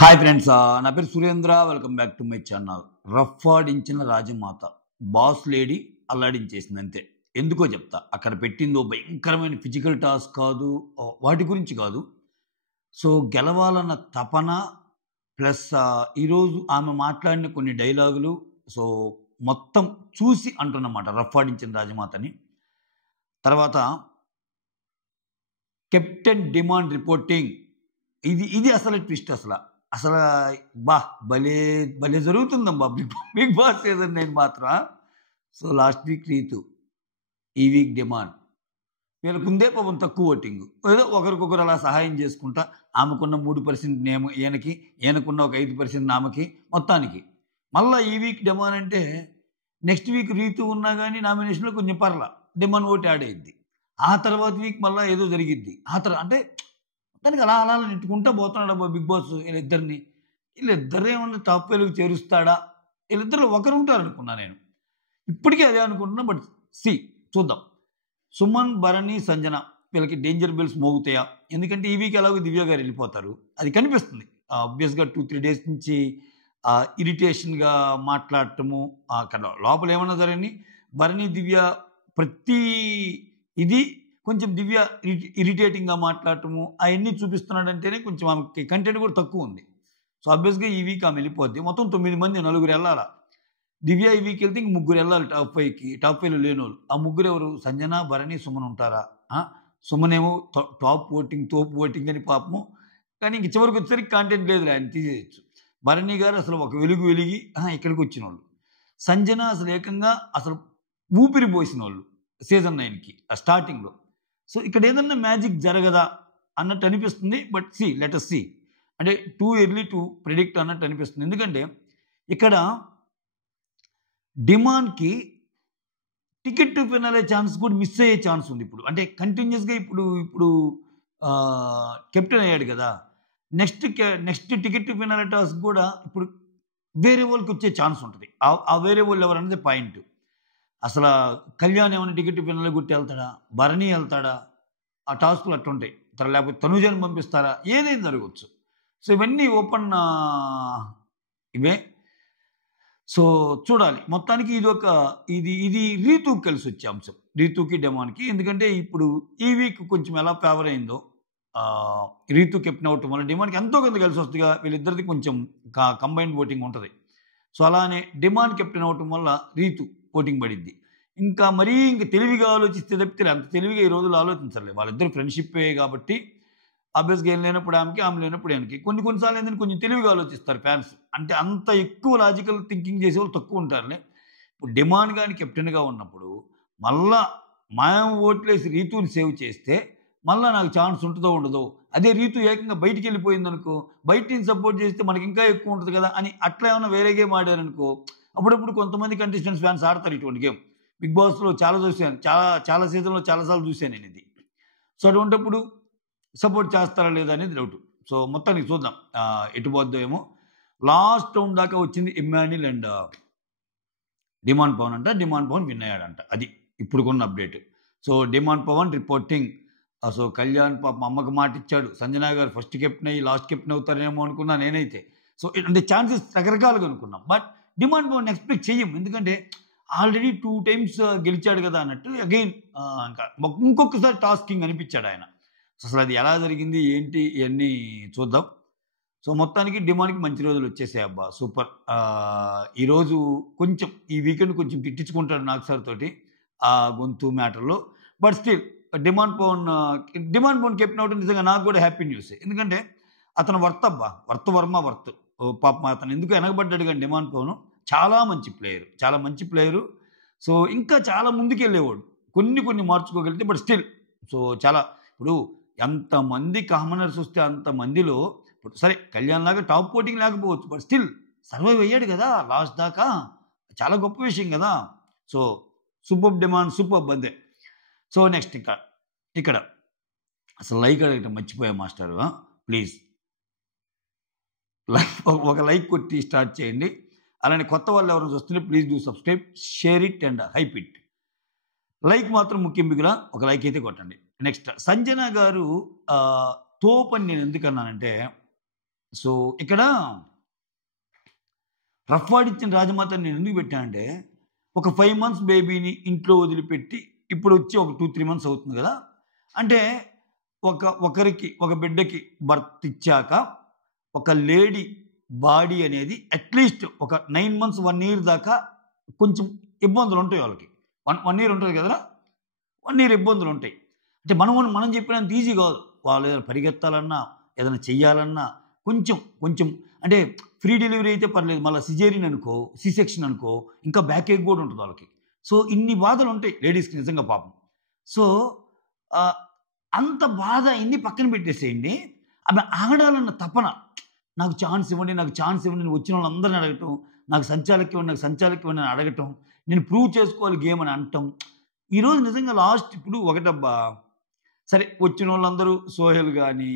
Hi friends, నా పేరు Surendra. Welcome back to my channel. Rough ఆడించిన రాజమాత, బాస్ లేడీ అల్లాడించేసింది అంతే. ఎందుకో చెప్తా. అక్కడ పెట్టిందో భయంకరమైన ఫిజికల్ టాస్క్ కాదు, వాటి గురించి కాదు. సో గెలవాలన్న తపన ప్లస్ ఈరోజు ఆమె మాట్లాడిన కొన్ని డైలాగులు, సో మొత్తం చూసి అంటున్నమాట రఫ్ ఆడించిన రాజమాతని. తర్వాత కెప్టెన్ డిమాండ్ రిపోర్టింగ్, ఇది అసలు ట్విస్ట్. అసలు భలే భలే జరుగుతుందమ్మా బిగ్ బాస్ సీజన్ 9 మాత్రం. సో లాస్ట్ వీక్ రీతు, ఈ వీక్ డిమాండ్. వీళ్ళకు ఉందే పాపం తక్కువ ఓటింగ్, ఏదో ఒకరికొకరు అలా సహాయం చేసుకుంటా. ఆమెకున్న 3% ఈయనకి, ఈయనకున్న ఒక 5% ఆమెకి, మొత్తానికి మళ్ళీ ఈ వీక్ డిమాండ్ అంటే నెక్స్ట్ వీక్ రీతు ఉన్నా కానీ నామినేషన్లో కొంచెం పర్లా డిమాండ్ ఓటు యాడ్ అయ్యిద్ది. ఆ తర్వాత వీక్ మళ్ళీ ఏదో జరిగిద్ది. ఆ తర్వాత అంటే దానికి అలా అలా నెట్టుకుంటా పోతున్నాడు అబ్బా బిగ్ బాస్ వీళ్ళిద్దరు ఏమన్నా టాప్ వెలుగు చేరుస్తాడా? వీళ్ళిద్దరు ఒకరు ఉంటారు అనుకున్నా నేను, ఇప్పటికీ అదే అనుకుంటున్నా. బట్ చూద్దాం. సుమన్, భరణి, సంజన వీళ్ళకి డేంజర్ బెల్స్ మోగుతాయా? ఎందుకంటే ఈ వీక్ ఎలాగో దివ్య గారు వెళ్ళిపోతారు, అది కనిపిస్తుంది. ఆబ్వియస్గా 2-3 డేస్ నుంచి ఇరిటేషన్గా మాట్లాడటము, అక్కడ లోపల ఏమన్నా జరగని భరణి దివ్య ప్రతి ఇది కొంచెం దివ్య ఇరిటేటింగ్గా మాట్లాడటము అవన్నీ చూపిస్తున్నాడంటేనే కొంచెం ఆమెకి కంటెంట్ కూడా తక్కువ ఉంది. సో ఆబ్వియస్గా ఈ వీక్ ఆమె వెళ్ళిపోద్ది. మొత్తం 9 మంది, 4 వెళ్ళాలా. దివ్య ఈ వీక్ వెళ్తే ఇంక 3 వెళ్ళాలి టాప్ 5కి. టాప్ 5లో లేని వాళ్ళు ఆ 3 ఎవరు? సంజన, భరణి, సుమన్ ఉంటారా? సుమన్ ఏమో టాప్ ఓటింగ్, తోపు ఓటింగ్ అని పాపము, కానీ ఇంక చివరికి వచ్చేసరికి కాంటెంట్ లేదు, ఆయన తీసేయచ్చు. భరణి గారు అసలు ఒక వెలిగి ఇక్కడికి వచ్చిన వాళ్ళు. సంజన అసలు ఏకంగా అసలు ఊపిరి పోసిన వాళ్ళు సీజన్ 9కి స్టార్టింగ్లో. సో ఇక్కడ ఏదన్నా మ్యాజిక్ జరగదా అన్నట్టు అనిపిస్తుంది. But let us see. అంటే టూ ఎర్లీ టు ప్రిడిక్ట్ అన్నట్టు అనిపిస్తుంది. ఎందుకంటే ఇక్కడ డిమాండ్కి టికెట్ ఫినాలే ఛాన్స్ కూడా మిస్ అయ్యే ఛాన్స్ ఉంది ఇప్పుడు. అంటే కంటిన్యూస్గా ఇప్పుడు కెప్టెన్ అయ్యాడు కదా, నెక్స్ట్ టికెట్ ఫినాలే టాస్క్ కూడా ఇప్పుడు వేరే వాళ్ళకి వచ్చే ఛాన్స్ ఉంటుంది. ఆ వేరే వాళ్ళు ఎవరు అనేది పాయింట్. అసలు కళ్యాణ్ ఏమైనా టికెట్ ఫినాలే గుట్టి వెళ్తాడా? భరణి వెళ్తాడా? ఆ టాస్కులు అట్టుంటాయి. లేకపోతే తనుజని పంపిస్తారా? ఏదైనా జరగవచ్చు. సో ఇవన్నీ ఓపెన్ ఇవే. సో చూడాలి. మొత్తానికి ఇది రీతుకి కలిసి వచ్చే అంశం, రీతుకి డిమాండ్కి. ఎందుకంటే ఇప్పుడు ఈ వీక్ కొంచెం ఎలా ఫేవర్ అయిందో రీతు కెప్టెన్ అవటం వల్ల డిమాండ్కి ఎంతో కొంత కలిసి వస్తుందిగా. వీళ్ళిద్దరిది కొంచెం కంబైన్డ్ ఓటింగ్ ఉంటుంది. సో అలానే డిమాండ్ కెప్టెన్ అవటం వల్ల రీతు ఓటింగ్ పడిద్ది. ఇంకా తెలివిగా ఆలోచిస్తే తప్పితే అంత తెలివిగా ఈ రోజులు ఆలోచించలే. వాళ్ళిద్దరు ఫ్రెండ్షిప్పే కాబట్టి ఆబ్వియస్గా ఏం లేనప్పుడు ఆమెకి, ఆమె లేనప్పుడు ఆయనకి. కొన్నిసార్లు ఏంటంటే కొంచెం తెలివిగా ఆలోచిస్తారు ఫ్యాన్స్. అంటే అంత ఎక్కువ లాజికల్ థింకింగ్ చేసే వాళ్ళు తక్కువ ఉంటారులే. ఇప్పుడు డిమాండ్ కానీ కెప్టెన్గా ఉన్నప్పుడు మళ్ళా మాయం ఓట్లేసి రీతుని సేవ్ చేస్తే మళ్ళీ నాకు ఛాన్స్ ఉంటుందో ఉండదో. అదే రీతు ఏకంగా బయటికి వెళ్ళిపోయిందనుకో, బయట నుంచి సపోర్ట్ చేస్తే మనకి ఇంకా ఎక్కువ ఉంటుంది కదా అని అట్లా ఏమైనా వేరే గేమ్ ఆడారనుకో, అప్పుడప్పుడు కొంతమంది కంటెస్టెంట్స్ ఫ్యాన్స్ ఆడతారు ఇటువంటి గేమ్. బిగ్ బాస్లో చాలా చూశాను, చాలా సీజన్లో చాలాసార్లు చూశాను నేను ఇది. సో అటువంటిప్పుడు సపోర్ట్ చేస్తారా లేదా అనేది డౌట్. సో మొత్తానికి చూద్దాం ఎటు పోద్దో ఏమో. లాస్ట్ రౌండ్ దాకా వచ్చింది ఇమ్మాన్యుల్ అండ్ డిమాండ్ పవన్ అంట. డిమాండ్ పవన్ విన్ అయ్యాడంట, అది ఇప్పుడు కొన్న update. So demand Pavan reporting. So Kalyan పాపం అమ్మకు మాట ఇచ్చాడు. సంజన గారు ఫస్ట్ కెప్టెన్ అయ్యి లాస్ట్ కెప్టెన్ అవుతారేమో అనుకున్నా నేనైతే. సో అంటే ఛాన్సెస్ రకరకాలుగా అనుకున్నాం. బట్ డిమాండ్ పవన్ ఎక్స్పెక్ట్ చెయ్యం, ఎందుకంటే ఆల్రెడీ 2 times గెలిచాడు కదా అన్నట్టు. అగైన్ ఇంకా ఇంకొకసారి టాస్కింగ్ అనిపించాడు ఆయన. అసలు అది ఎలా జరిగింది ఏంటి ఇవన్నీ చూద్దాం. సో మొత్తానికి డిమాండ్కి మంచి రోజులు వచ్చేసాయి అబ్బా, సూపర్. ఈరోజు కొంచెం ఈ వీకెండ్ కొంచెం తిట్టించుకుంటాడు నాగ్ సార్ తోటి ఆ గొంతు మ్యాటర్లో. But still demand Pawan captain అవడం నిజంగా నాకు కూడా హ్యాపీ న్యూస్. ఎందుకంటే అతను వర్మ పాపం అతను ఎందుకు వెనకబడ్డాడు కానీ డిమాండ్ పవన్ చాలా మంచి ప్లేయరు. సో ఇంకా చాలా ముందుకు వెళ్ళేవాడు, కొన్ని మార్చుకోగలిగితే. బట్ స్టిల్ సో చాలా ఇప్పుడు ఎంతమంది కామనర్స్ వస్తే అంతమందిలో ఇప్పుడు సరే కళ్యాణ్ లాగా టాప్ ఓటింగ్ లేకపోవచ్చు, బట్ స్టిల్ సర్వైవ్ అయ్యాడు కదా లాస్ట్ దాకా. చాలా గొప్ప విషయం కదా. సో సూపర్ డిమాండ్, సూపర్ అంతే. సో నెక్స్ట్ ఇక్కడ అసలు లైక్ అడగటం మర్చిపోయా మాస్టర్, ప్లీజ్ ఒక లైక్ కొట్టి స్టార్ట్ చేయండి. అలానే కొత్త వాళ్ళు ఎవరైనా చూస్తుంటే please do subscribe, share it and hype it. Like మాత్రం ముఖ్యం బిగులా, ఒక లైక్ అయితే కొట్టండి. నెక్స్ట్ సంజన గారు తోపని నేను ఎందుకన్నానంటే సో ఇక్కడ రఫ్ ఆడిచ్చిన రాజమాతని నేను ఎందుకు పెట్టానంటే, ఒక 5 months బేబీని ఇంట్లో వదిలిపెట్టి ఇప్పుడు వచ్చి ఒక 2-3 months అవుతుంది కదా. అంటే ఒకరికి ఒక బిడ్డకి బర్త్ ఇచ్చాక ఒక లేడీ బాడీ అనేది అట్లీస్ట్ ఒక 9 months 1 year దాకా కొంచెం ఇబ్బందులు ఉంటాయి వాళ్ళకి. 1 year ఉంటుంది కదరా, 1 year ఇబ్బందులు ఉంటాయి. అంటే మనం చెప్పినంత ఈజీ కాదు. వాళ్ళు ఏదైనా పరిగెత్తాలన్నా ఏదైనా చెయ్యాలన్నా కొంచెం అంటే ఫ్రీ డెలివరీ అయితే పర్లేదు, మళ్ళీ సిజేరియన్ అనుకో, సి సెక్షన్ అనుకో, ఇంకా బ్యాక్ ఏక్ కూడా ఉంటుంది వాళ్ళకి. సో ఇన్ని బాధలు ఉంటాయి లేడీస్కి నిజంగా పాపం. సో అంత బాధ ఇన్ని పక్కన పెట్టేసేయండి, ఆమె ఆడాలన్న తపన, నాకు ఛాన్స్ ఇవ్వండి నేను వచ్చిన వాళ్ళందరినీ అడగటం, నాకు సంచాలకి ఇవ్వండి అని అడగటం, నేను ప్రూవ్ చేసుకోవాలి గేమ్ అని అనటం. ఈరోజు నిజంగా లాస్ట్ ఇప్పుడు ఒకటబ్బా, సరే వచ్చిన వాళ్ళందరూ సోహెల్ కానీ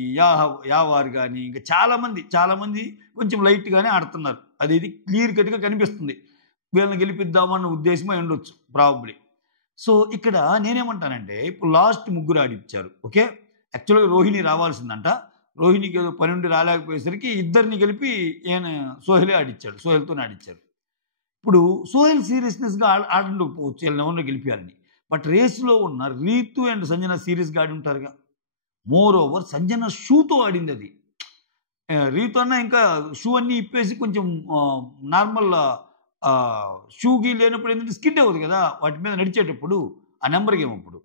యావార్ కానీ ఇంకా చాలామంది కొంచెం లైట్గానే ఆడుతున్నారు. అది ఇది క్లియర్ కట్గా కనిపిస్తుంది. వీళ్ళని గెలిపిద్దామన్న ఉద్దేశమే ఉండొచ్చు ప్రాబబ్లీ. సో ఇక్కడ నేనేమంటానంటే, ఇప్పుడు లాస్ట్ 3 ఆడిచ్చారు. ఓకే, యాక్చువల్గా రోహిణి రావాల్సిందంట. రోహిణికి ఏదో పని ఉండి రాలేకపోయేసరికి ఇద్దరిని కలిపి సోహెలే ఆడిచ్చాడు, సోహెల్తోనే ఆడిచ్చారు. ఇప్పుడు సోహెల్ సీరియస్నెస్గా ఆడకపోవచ్చు, వీళ్ళని ఎవరినో గెలిపించాలని. బట్ రేస్లో ఉన్న రీతు అండ్ సంజన సీరియస్గా ఆడి ఉంటారుగా. మోర్ ఓవర్ సంజన షూతో ఆడింది. అది రీతు అన్న ఇంకా షూ అన్నీ ఇప్పేసి కొంచెం నార్మల్ షూకి లేనప్పుడు ఏంటంటే స్కిడ్ అవుతుంది కదా వాటి మీద నడిచేటప్పుడు, ఆ నెంబర్ గేమ్ అప్పుడు.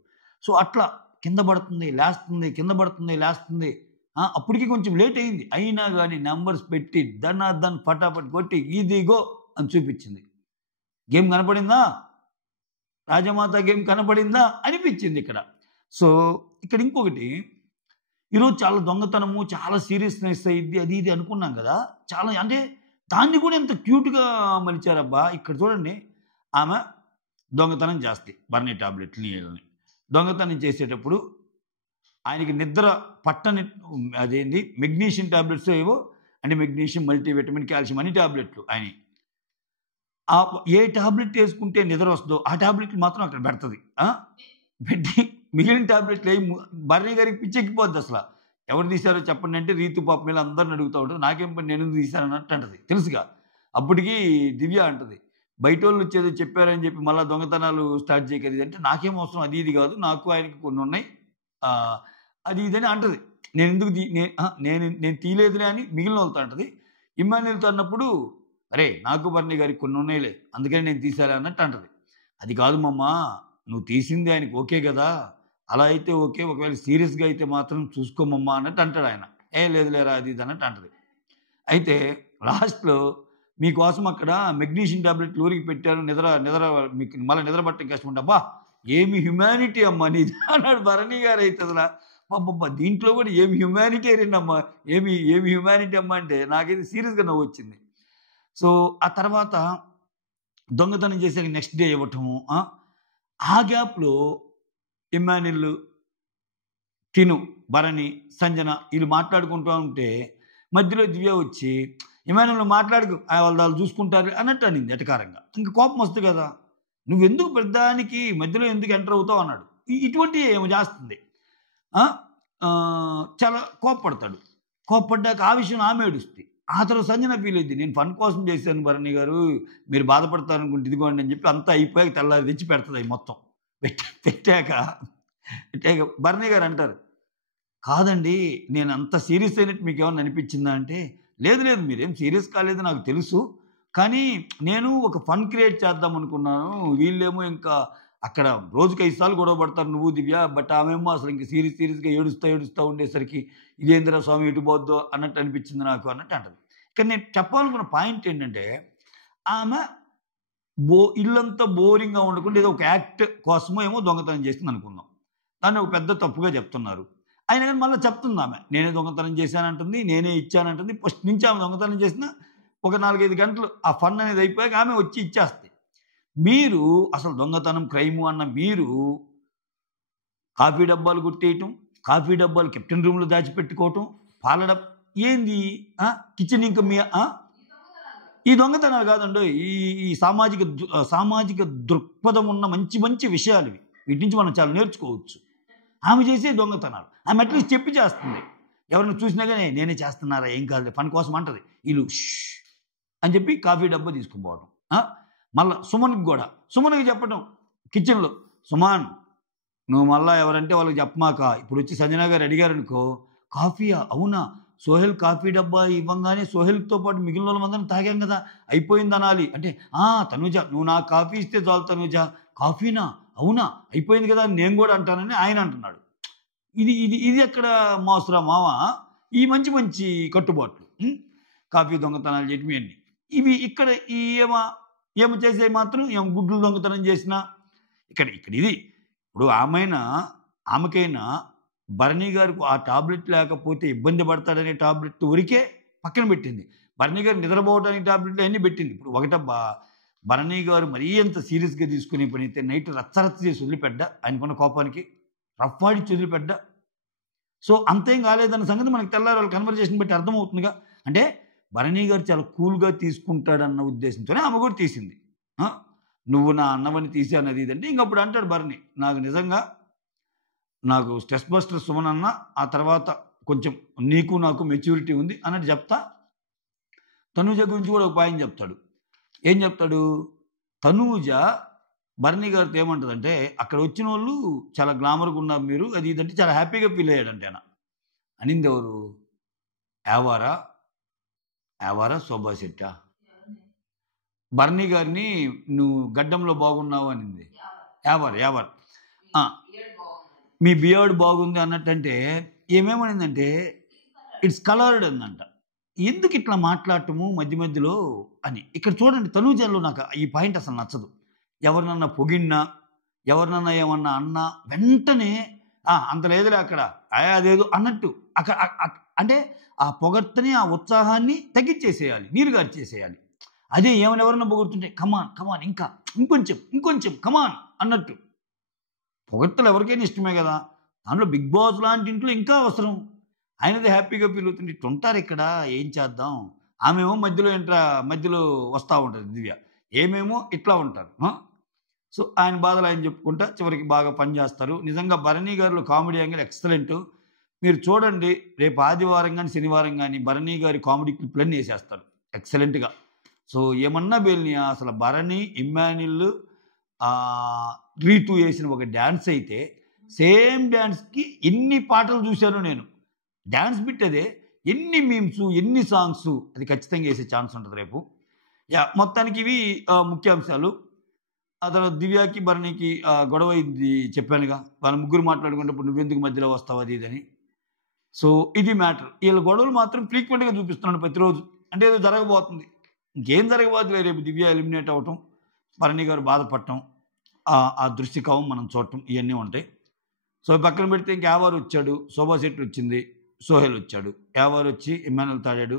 సో అట్లా కింద పడుతుంది లేస్తుంది. అప్పటికి కొంచెం లేట్ అయింది, అయినా కానీ నెంబర్స్ పెట్టి దన్ ఫటాఫట్ కొట్టి ఇదిగో అని చూపించింది. గేమ్ కనపడిందా, రాజమాత గేమ్ కనపడిందా అనిపించింది ఇక్కడ. సో ఇక్కడ ఇంకొకటి, ఈరోజు చాలా దొంగతనము, చాలా సీరియస్నెస్ అయ్యిద్ది, అది ఇది అనుకున్నాం కదా. చాలా అంటే దాన్ని కూడా ఎంత క్యూట్గా మలిచారబ్బా. ఇక్కడ చూడండి, ఆమె దొంగతనం చేస్తే బర్నీ టాబ్లెట్ని దొంగతనం చేసేటప్పుడు ఆయనకి నిద్ర పట్టని అదేంటి మెగ్నీషియం టాబ్లెట్స్ ఏవో, అంటే మెగ్నీషియం, మల్టీవిటమిన్, కాల్షియం అన్ని టాబ్లెట్లు ఆయన ఏ టాబ్లెట్ వేసుకుంటే నిద్ర వస్తుందో ఆ టాబ్లెట్లు మాత్రం అక్కడ పెడుతుంది. పెట్టి మిగిలిన టాబ్లెట్లు బర్నీ గారికి పిచ్చెక్కిపోద్ది. అసలు ఎవరు తీశారో చెప్పండి అంటే రీతు పాప మీద అందరిని అడుగుతూ ఉంటుంది. నాకేం పని, నేను ఎందుకు తీశానన్నట్టు అంటది తెలుసుగా. అప్పటికి దివ్య అంటది, బయట వాళ్ళు వచ్చేది చెప్పారని చెప్పి మళ్ళీ దొంగతనాలు స్టార్ట్ చేయగలిది అంటే నాకేం అవసరం, అది ఇది కాదు, నాకు ఆయనకి కొన్ని ఉన్నాయి అది ఇదని అంటది. నేను ఎందుకు నేను తీయలేదులే అని మిగిలిన వాళ్ళతో అంటది. ఇమ్మాన్యుల్తో అన్నప్పుడు అరే నాకు బర్నీ గారికి కొన్ని ఉన్నాయిలే అందుకని నేను తీసాలే అన్నట్టు అంటది. అది కాదు మమ్మ, నువ్వు తీసింది ఆయనకి ఓకే కదా, అలా అయితే ఓకే, ఒకవేళ సీరియస్గా అయితే మాత్రం చూసుకోమమ్మా అన్నట్టు అంటాడు ఆయన. లేదు లేరా అది ఇది అన్నట్టు అంటది. అయితే లాస్ట్లో మీకోసం అక్కడ మెగ్నీషియం టాబ్లెట్లు ఊరికి పెట్టారు, నిద్ర మీకు మళ్ళీ నిద్ర పట్టడం కష్టం ఉంటే, అబ్బా ఏమి హ్యుమానిటీ అమ్మా నీది అన్నాడు బర్నీ గారు. అయితే అసలు అబ్బబ్బా దీంట్లో కూడా ఏమి హ్యుమానిటేరియన్ అమ్మా, ఏమి హ్యుమానిటీ అమ్మా అంటే నాకైతే సీరియస్గా నవ్వు వచ్చింది. సో ఆ తర్వాత దొంగతనం చేసే నెక్స్ట్ డే ఇవ్వటము, ఆ గ్యాప్లో ఇమ్మాన్యుల్, తిను, భరణి, సంజన వీళ్ళు మాట్లాడుకుంటూ ఉంటే మధ్యలో దివ్య వచ్చి ఇమ్మాన్యుల్ మాట్లాడుకు వాళ్ళు చూసుకుంటారు అన్నట్టు అనింది ఎటకారంగా. ఇంకా కోపం వస్తుంది కదా, నువ్వెందుకు పెద్దానికి మధ్యలో ఎందుకు ఎంటర్ అవుతావు అన్నాడు. ఇటువంటి ఏమో చేస్తుంది. చాలా కోప్పడతాడు. కోప్పడ్డాక ఆ విషయం ఆమె ఏడుస్తుంది. ఆ తర్వాత సంజన ఫీల్ అయింది, నేను ఫన్ కోసం చేశాను భరణి గారు, మీరు బాధపడతారు అనుకుంటే ఇదిగోండి అని చెప్పి అంతా అయిపోయాక తెల్లారి తెచ్చి పెడుతుంది. అవి మొత్తం పెట్టాక భరణి గారు అంటారు, కాదండి నేను అంత సీరియస్ అయినట్టు మీకు ఏమన్నా అనిపించిందా అంటే, లేదు మీరేం సీరియస్ కాలేదు నాకు తెలుసు, కానీ నేను ఒక ఫన్ క్రియేట్ చేద్దాం అనుకున్నాను. వీళ్ళేమో ఇంకా అక్కడ రోజుకి 5 సార్లు గొడవ పడతారు నువ్వు దివ్య, బట్ ఆమెమో అసలు ఇంక సీరియస్గా ఏడుస్తూ ఉండేసరికి ఇదేంద్ర స్వామి ఎటు పోద్దో అన్నట్టు అనిపించింది నాకు అన్నట్టు అంటది. కానీ నేను చెప్పాలనుకున్న పాయింట్ ఏంటంటే, ఆమె ఇల్లంతా బోరింగ్గా ఉండకుండా ఏదో ఒక యాక్ట్ కోసమో ఏమో దొంగతనం చేసింది అనుకుందాం, దాన్ని ఒక పెద్ద తప్పుగా చెప్తున్నారు. అయినా కానీ మళ్ళీ చెప్తుంది ఆమె, నేనే దొంగతనం చేశానంటుంది, నేనే ఇచ్చానంటుంది. ఫస్ట్ నుంచి ఆమె దొంగతనం చేసిన ఒక 4-5 గంటలు ఆ ఫన్ అనేది అయిపోయాక ఆమె వచ్చి ఇచ్చేస్తుంది. మీరు అసలు దొంగతనం క్రైము అన్న మీరు కాఫీ డబ్బాలు కొట్టేయటం, కాఫీ డబ్బాలు కెప్టెన్ రూమ్లో దాచిపెట్టుకోవటం, పాల డబ్బా ఏంది కిచెన్, ఇంకా మీ ఈ దొంగతనాలు కాదండి, ఈ సామాజిక దృక్పథం ఉన్న మంచి విషయాలు ఇవి. వీటి నుంచి మనం చాలా నేర్చుకోవచ్చు. ఆమె చేసే దొంగతనాలు ఆమె అట్లీస్ట్ చెప్పి చేస్తుంది. ఎవరిని చూసినా కానీ నేనే చేస్తున్నారా ఏం కాదు పని కోసం అంటది. వీళ్ళు అని చెప్పి కాఫీ డబ్బా తీసుకుని పోవడం. మళ్ళీ సుమన్కి కూడా సుమన్కి చెప్పడం కిచెన్లో, సుమాన్ నువ్వు మళ్ళీ ఎవరంటే వాళ్ళకి చెప్పమాక, ఇప్పుడు వచ్చి సంజన గారు అడిగారనుకో కాఫీయా, అవునా సోహెల్ కాఫీ డబ్బా ఇవ్వంగానే సోహెల్తో పాటు మిగిలిన వాళ్ళందరం తాగాం కదా అయిపోయింది అనాలి. అంటే తనుజ నువ్వు నాకు కాఫీ ఇస్తే చాలు తనుజ, కాఫీనా అవునా అయిపోయింది కదా నేను కూడా అంటానని ఆయన అంటున్నాడు. ఇది ఇది ఇది ఎక్కడ మోసరా మావా? ఈ మంచి మంచి కట్టుబాట్లు, కాఫీ దొంగతనాలు చేయటం ఇవన్నీ ఇవి ఇక్కడ ఈ ఏమ చేసే మాత్రం ఏం గుడ్లు దొంగతనం చేసినా ఇక్కడ ఇది ఇప్పుడు ఆమెకైనా భరణి గారికి ఆ టాబ్లెట్ లేకపోతే ఇబ్బంది పడతాడనే టాబ్లెట్ ఉరికే పక్కన పెట్టింది. భరణి గారు నిద్రపోవడానికి టాబ్లెట్లు అన్నీ పెట్టింది. ఇప్పుడు ఒకటబ్బా భరణి గారు మరీ అంత సీరియస్గా తీసుకునే పని అయితే నైట్ రచ్చరచ్చ చేసి వదిలిపెడ్డా, ఆయనకున్న కోపానికి రఫ్ఫాడిచ్చి వదిలిపెడ్డా. సో అంతేం కాలేదన్న సంగతి మనకు తెల్లారి వాళ్ళ కన్వర్జేషన్ బట్టి అర్థమవుతుందిగా. అంటే భరణి గారు చాలా కూల్గా తీసుకుంటాడన్న ఉద్దేశంతోనే ఆమె కూడా తీసింది. నువ్వు నా అన్నవని తీసి అన్నది ఇదంటే ఇంకప్పుడు అంటాడు భరణి, నాకు స్ట్రెస్ బస్టర్ సుమన్ అన్న, ఆ తర్వాత కొంచెం నీకు నాకు మెచ్యూరిటీ ఉంది అన్నట్టు చెప్తా. తనూజ గురించి కూడా ఉపాయం చెప్తాడు. ఏం చెప్తాడు? తనూజ భరణి గారితో ఏమంటుందంటే అక్కడ వచ్చిన వాళ్ళు చాలా గ్లామర్గా ఉన్నారు మీరు అది ఇదంటే చాలా హ్యాపీగా ఫీల్ అయ్యాడంటే ఆయన అనింది. ఎవరు? యావారా శోభా శెట్టా భరణి గారిని నువ్వు గడ్డంలో బాగున్నావు అనింది. యావర్ మీ బియర్డ్ బాగుంది అన్నట్టంటే ఏమేమనిందంటే ఇట్స్ కలర్డ్ అందంట. ఎందుకు ఇట్లా మాట్లాడటము మధ్య మధ్యలో అని. ఇక్కడ చూడండి తనూజలో నాకు ఈ పాయింట్ అసలు నచ్చదు. ఎవరినన్నా పొగిడినా ఎవరినన్నా ఏమన్నా అన్నా వెంటనే అంత లేదులే అక్కడ అదేదో అన్నట్టు అక్కడ అంటే ఆ పొగడ్తని ఆ ఉత్సాహాన్ని తగ్గించేసేయాలి, నీరుగారు చేసేయాలి. అదే ఎవరన్నా పొగుడుతుంటే కమాన్ ఇంకా ఇంకొంచెం కమాన్ అన్నట్టు. పొగడ్తలు ఎవరికైనా ఇష్టమే కదా, దాంట్లో బిగ్ బాస్ లాంటి ఇంట్లో ఇంకా అవసరం. ఆయనది హ్యాపీగా ఫీల్ అవుతుంది. ఇట్లా ఉంటారు ఇక్కడ, ఏం చేద్దాం. ఆమెమో మధ్యలో వస్తూ ఉంటుంది దివ్య, ఏమేమో ఇట్లా ఉంటారు. సో ఆయన బాధలు ఆయన చెప్పుకుంటా చివరికి బాగా పనిచేస్తారు. నిజంగా భరణి గారిలో కామెడీ యాంగిల్ ఎక్సలెంట్. మీరు చూడండి రేపు ఆదివారం కానీ శనివారం కానీ భరణి గారి కామెడీ క్లిప్లన్నీ వేసేస్తారు ఎక్సలెంట్గా. సో ఏమన్నా బేల్నియా అసలు భరణి, ఇమ్మాన్యుల్, రీతు వేసిన ఒక డ్యాన్స్ అయితే సేమ్ డ్యాన్స్కి ఎన్ని పాటలు చూశాను నేను. డ్యాన్స్ బిట్ అదే, ఎన్ని మీమ్స్ ఎన్ని సాంగ్స్, అది ఖచ్చితంగా వేసే ఛాన్స్ ఉంటుంది రేపు. మొత్తానికి ఇవి ముఖ్యాంశాలు. ఆ తర్వాత దివ్యాకి భరణికి గొడవ ఇది చెప్పానుగా, వాళ్ళ ముగ్గురు మాట్లాడుకున్నప్పుడు నువ్వెందుకు మధ్యలో వస్తావు అది ఇదని. సో ఇది మ్యాటర్. వీళ్ళ గొడవలు మాత్రం ఫ్రీక్వెంట్గా చూపిస్తున్నాడు ప్రతిరోజు. అంటే ఏదో జరగబోతుంది, ఇంకేం జరగబోతుంది రేపు దివ్య ఎలిమినేట్ అవ్వటం, భరణి గారు బాధపడటం, ఆ దృశ్యకవం మనం చూడటం ఇవన్నీ ఉంటాయి. సో పక్కన పెడితే ఇంక యావారు వచ్చాడు, శోభా శెట్టి వచ్చింది, సోహెల్ వచ్చాడు. యావారు వచ్చి ఇమ్మాన్యుల్ తాడాడు,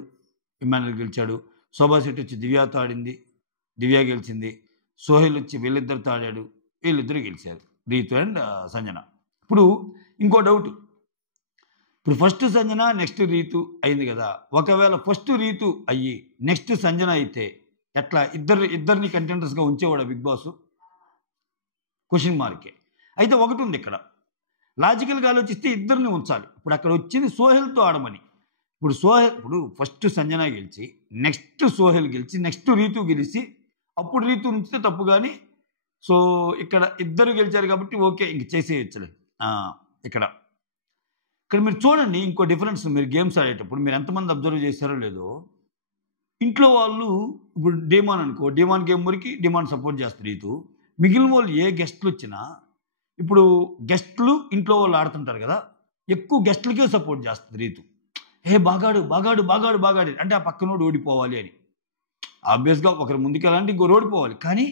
ఇమ్మాన్యుల్ గెలిచాడు. శోభా శెట్టి వచ్చి దివ్యాతో ఆడింది, దివ్య గెలిచింది. సోహెల్ వచ్చి వీళ్ళిద్దరు తాడాడు, వీళ్ళిద్దరు గెలిచారు, రీతు అండ్ సంజన. ఇప్పుడు ఇంకో డౌట్, ఇప్పుడు ఫస్ట్ సంజన నెక్స్ట్ రీతు అయింది కదా, ఒకవేళ ఫస్ట్ రీతు అయ్యి నెక్స్ట్ సంజన అయితే ఎట్లా? ఇద్దరిని కంటెంటర్స్గా ఉంచేవాడు బిగ్ బాస్? క్వశ్చన్ మార్కే. అయితే ఒకటి ఉంది ఇక్కడ, లాజికల్గా ఆలోచిస్తే ఇద్దరిని ఉంచాలి. ఇప్పుడు అక్కడ వచ్చింది సోహెల్తో ఆడమని. ఇప్పుడు ఫస్ట్ సంజన గెలిచి నెక్స్ట్ సోహెల్ గెలిచి నెక్స్ట్ రీతు గెలిచి అప్పుడు రీతు ఉంచితే తప్పు. కానీ సో ఇక్కడ ఇద్దరు గెలిచారు కాబట్టి ఓకే, ఇంక చేసేయచ్చులే. ఇక్కడ మీరు చూడండి ఇంకో డిఫరెన్స్. మీరు గేమ్స్ ఆడేటప్పుడు మీరు ఎంతమంది అబ్జర్వ్ చేశారో లేదో, ఇంట్లో వాళ్ళు ఇప్పుడు డిమాన్ అనుకో, డిమాన్ గేమ్ వరకు డిమాన్ సపోర్ట్ చేస్తారు రీతు. మిగిలిన వాళ్ళు ఏ గెస్ట్లు వచ్చినా, ఇప్పుడు గెస్ట్లు ఇంట్లో వాళ్ళు ఆడుతుంటారు కదా, ఎక్కువ గెస్ట్లకే సపోర్ట్ చేస్తుంది రీతు. బాగాడు అంటే ఆ పక్కనోడు ఓడిపోవాలి అని. ఆబ్వియస్గా ఒకరు ముందుకెళ్ళాలంటే ఇంకో ఓడిపోవాలి. కానీ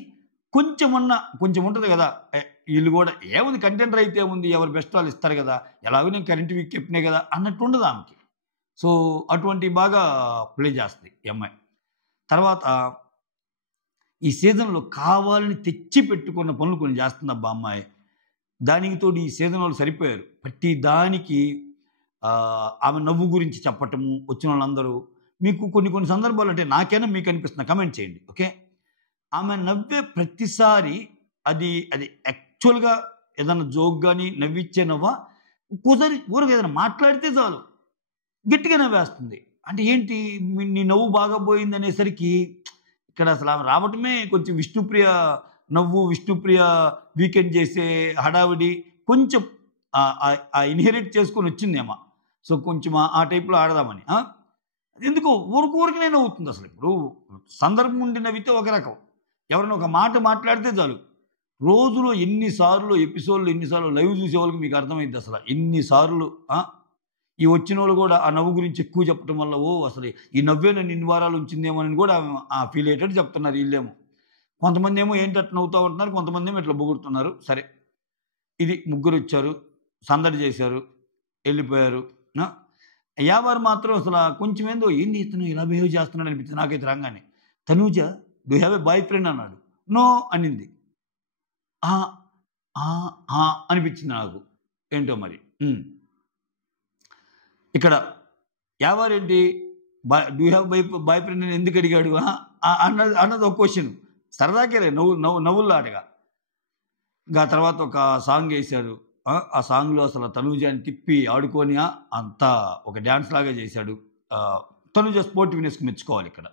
కొంచెం ఉంటుంది కదా, వీళ్ళు కూడా ఏముంది కంటెంటర్ అయితే ఏముంది, ఎవరు బెస్ట్ వాళ్ళు ఇస్తారు కదా, ఎలాగో నేను కరెంట్ వీక్ చెప్పినే కదా అన్నట్టు ఉండదు ఆమెకి. సో అటువంటి బాగా ప్లే చేస్తుంది ఈ అమ్మాయి. తర్వాత ఈ సీజన్లో కావాలని తెచ్చి పెట్టుకున్న పనులు కొన్ని చేస్తుంది అబ్బా అమ్మాయి. దానికి తోడు ఈ సీజన్ వాళ్ళు సరిపోయారు. ప్రతి దానికి ఆమె నవ్వు గురించి చెప్పటము వచ్చిన వాళ్ళందరూ. మీకు కొన్ని సందర్భాలు అంటే నాకైనా మీకు అనిపిస్తున్నా, కమెంట్ చేయండి ఓకే. ఆమె నవ్వే ప్రతిసారి అది యాక్చువల్గా ఏదైనా జోక్ కానీ నవ్విచ్చే నవ్వా, ఒక్కోసారి ఊరికి ఏదైనా మాట్లాడితే చాలు గట్టిగానే వేస్తుంది. అంటే ఏంటి నీ నవ్వు బాగా పోయింది అనేసరికి ఇక్కడ అసలు ఆమె రావటమే కొంచెం విష్ణుప్రియ నవ్వు, విష్ణుప్రియ వీకెండ్ చేసే హడావిడి కొంచెం ఇన్హెరిట్ చేసుకొని వచ్చిందేమో. సో కొంచెం ఆ టైప్లో ఆడదామని. ఎందుకో ఊరికే నవ్వుతుంది. అసలు ఇప్పుడు సందర్భం ఉండి నవ్వితే ఒక రకం, ఎవరైనా ఒక మాట మాట్లాడితే చాలు. రోజులో ఎన్నిసార్లు ఎపిసోడ్లు, ఎన్నిసార్లు లైవ్ చూసే వాళ్ళకి మీకు అర్థమైంది అసలు ఎన్నిసార్లు ఈ వచ్చిన వాళ్ళు కూడా ఆ నవ్వు గురించి ఎక్కువ చెప్పడం వల్ల అసలు ఈ నవ్వే నన్ను ఇన్ని వారాలు ఉంచిందేమో అని కూడా ఫీల్ అయ్యేటట్టు చెప్తున్నారు వీళ్ళేమో. కొంతమంది ఏమో ఏంటట్టు నవ్వుతూ ఉంటున్నారు, కొంతమంది ఏమో ఇట్లా పొగుడుతున్నారు. సరే, ఇది ముగ్గురు వచ్చారు, సందడి చేశారు, వెళ్ళిపోయారు. యావారు మాత్రం అసలు కొంచెం ఏందో ఏంది ఇతను ఇలా బిహేవ్ చేస్తున్నాడు అనిపించింది నాకైతే రాగానే. Tanuja do have a boy friend అన్నాడు. నో అనింది. అనిపించింది నాకు, ఏంటో మరి. ఇక్కడ యావారేంటి డూ హ్యావ్ బాయ్ ఫ్రెండ్ అని ఎందుకు అడిగాడు అన్నది ఒక క్వశ్చన్. సరదాకేలే నవ్వుల్లాటగా. ఇంకా తర్వాత ఒక సాంగ్ వేశాడు. ఆ సాంగ్లో అసలు తనూజాని తిప్పి ఆడుకొని అంతా ఒక డ్యాన్స్ లాగా చేశాడు. తనూజ స్పోర్టివ్నెస్కి మెచ్చుకోవాలి. ఇక్కడ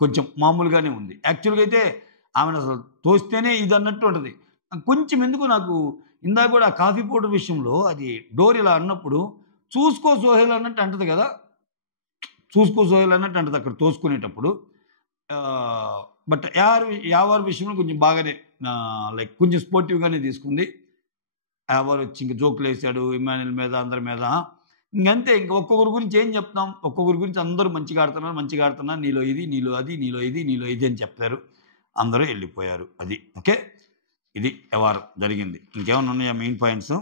కొంచెం మామూలుగానే ఉంది. యాక్చువల్గా అయితే ఆమెను అసలు తోస్తేనే ఇది అన్నట్టు ఉంటుంది. కొంచెం ఎందుకు నాకు ఇందాక కూడా కాఫీ పౌడర్ విషయంలో అది డోర్ ఇలా అన్నప్పుడు చూసుకో సోహెల్ అన్నట్టు అంటది కదా, చూసుకో సోహెల్ అన్నట్టు అంటది అక్కడ తోసుకునేటప్పుడు. బట్ యావారు విషయంలో కొంచెం బాగానే లైక్ కొంచెం స్పోర్టివ్గానే తీసుకుంది. యావారు వచ్చి ఇంక జోకులు వేసాడు ఇమాన్యుల్ మీద, అందరి మీద. ఇంకంతే, ఇంక ఒక్కొక్కరి గురించి ఏం చెప్తాం, ఒక్కొక్కరి గురించి అందరూ మంచిగా ఆడుతున్నారు, నీలో ఇది, నీలో అది, నీలో ఇది అని చెప్పారు. అందరూ వెళ్ళిపోయారు. అది ఓకే, ఇది వ్యవహారం జరిగింది. ఇంకేమైనా ఉన్నాయా మెయిన్ పాయింట్స్?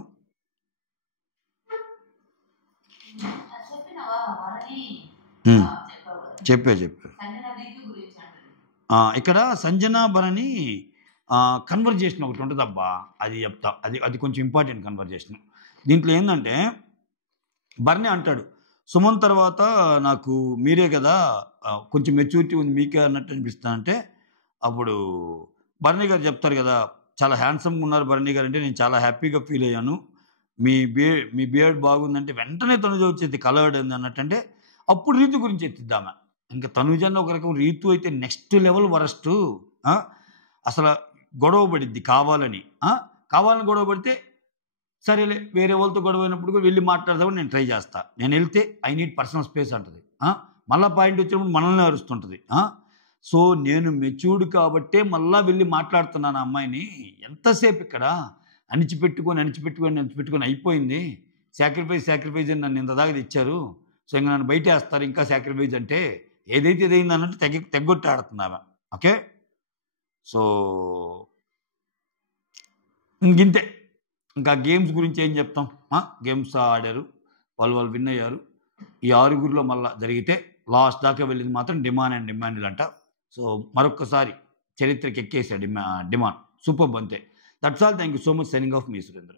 చెప్పా ఇక్కడ సంజన భరణి కన్వర్జేషన్ ఒకటి ఉంటుంది అబ్బా, అది చెప్తా. అది కొంచెం ఇంపార్టెంట్ కన్వర్జేషన్. దీంట్లో ఏంటంటే భరణి అంటాడు, సుమన్ తర్వాత నాకు మీరే కదా, కొంచెం మెచ్యూరిటీ ఉంది మీకే అన్నట్టు అనిపిస్తానంటే, అప్పుడు భరణి గారు చెప్తారు కదా, చాలా హ్యాండ్సమ్గా ఉన్నారు భరణి గారు అంటే నేను చాలా హ్యాపీగా ఫీల్ అయ్యాను, మీ బియర్డ్ బాగుందంటే వెంటనే తనుజ వచ్చేది కలర్డ్ ఉంది అన్నట్టంటే అప్పుడు రీతు గురించి ఎత్తిద్దామా. ఇంకా తనుజన్న ఒక రకం, రీతు అయితే నెక్స్ట్ లెవెల్ వరస్ట్. అసలు గొడవ పడిద్ది కావాలని గొడవ పడితే సరేలే, వేరే వాళ్ళతో గొడవ అయినప్పుడు కూడా వెళ్ళి మాట్లాడదామని నేను ట్రై చేస్తా. నేను వెళ్తే ఐ నీడ్ పర్సనల్ స్పేస్ అంటుంది. మళ్ళీ పాయింట్ వచ్చినప్పుడు మనల్ని అరుస్తుంటుంది. సో నేను మెచ్యూర్డ్ కాబట్టే మళ్ళీ వెళ్ళి మాట్లాడుతున్నాను ఆ అమ్మాయిని. ఎంతసేపు ఇక్కడ అణిచిపెట్టుకొని అయిపోయింది. సాక్రిఫైజ్ అని నన్ను ఇంత దాకా తెచ్చారు. సో ఇంకా నన్ను బయట వేస్తారు ఇంకా సాక్రిఫైజ్ అంటే, ఏదైతే ఇదైంది అన్నట్టు తెగొట్టి ఆడుతుంది ఆమె. ఓకే, సో ఇంతే. ఇంకా గేమ్స్ గురించి ఏం చెప్తాం, గేమ్స్ ఆడారు, వాళ్ళు విన్ అయ్యారు. ఈ 6గురిలో మళ్ళీ జరిగితే లాస్ట్ దాకా వెళ్ళింది మాత్రం డిమాండ్ అండ్ ఇమాన్యుల్ అంట. సో మరొక్కసారి చరిత్రకి ఎక్కేసాడు డిమాండ్. సూపర్ అంతే. That's all. Thank you so much. Signing off me Surendra.